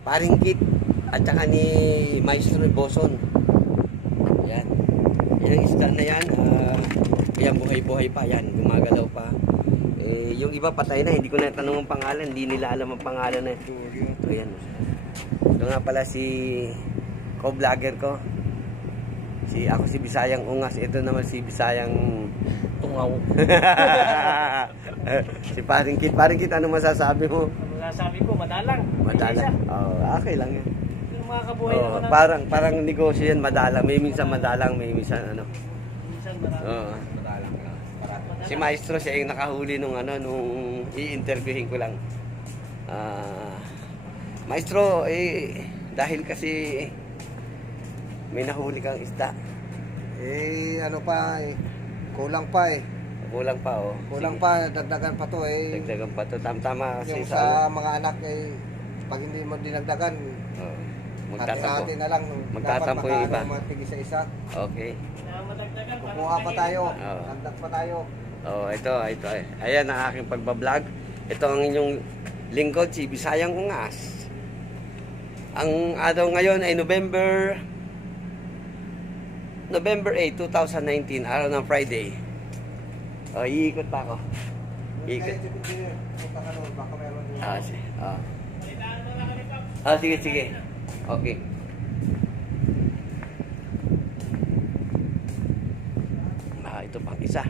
paring Kit at saka ni Maestro Boson. Yan. Yan ang isda na yan. Yan, buhay-buhay pa. Yan, gumagalaw pa. Yung iba patay na. Hindi ko na tanong ang pangalan. Hindi nila alam ang pangalan na. Ito yan. Ito nga pala si co-vlogger ko. Ako si Bisayang Ungas. Ito naman si Bisayang Tungaw. Si paring Kit. Paring Kit, ano masasabi mo? Masasabi ko, madalang. Madalang. Okay lang yan. Yung mga kabuhay naman. Parang negosyo yan, madalang. May minsan madalang, may minsan ano. Minsan madalang. Madalang. Si Maestro, siya yung nakahuli nung i-interviewin ko lang. Maestro, dahil kasi may nahuli kang isda. Kulang pa Kulang pa, oh. Kulang pa, dagdagan pa to Dagdagan pa to. Tama kasi yung sa mga anak pag hindi mo dinagdagan, hati-hati na lang. Magtatampo yung iba. Isa-isa. Okay. Kukuha pa tayo. Dagdag pa tayo. Ito. Ayan ang aking pagbablog. Ito ang inyong lingkod, si Bisayang Ungas. Ang araw ngayon ay November 8, 2019, araw ng Friday. Iikot pa ako. Iikot. Sige. Okay. Ito pang isa.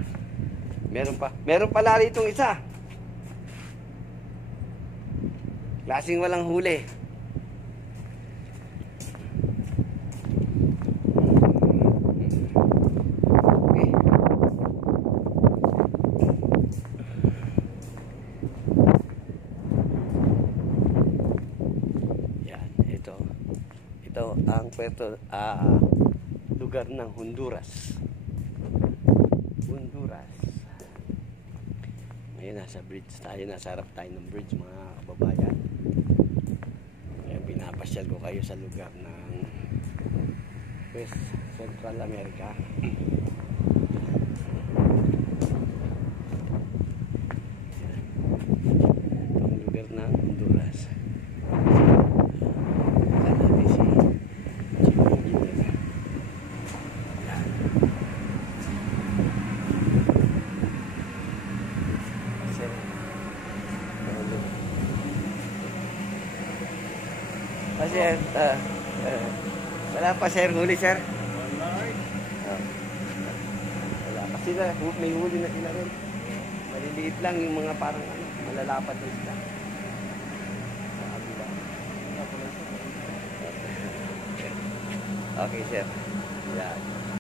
Meron pala rito isa. Klaseng walang huli. Ito ang lugar ng Honduras. Ngayon nasa bridge tayo, nasa harap tayo ng bridge, mga kababayan. Ngayon pinapasyal ko kayo sa lugar ng West Central America. Ang lugar ng Honduras. Sir, wala pa sir, huli sir. Wala pa sila, may huli na sila rin. Maliliit lang yung mga parang malalapat na sila. Okay sir. Yan.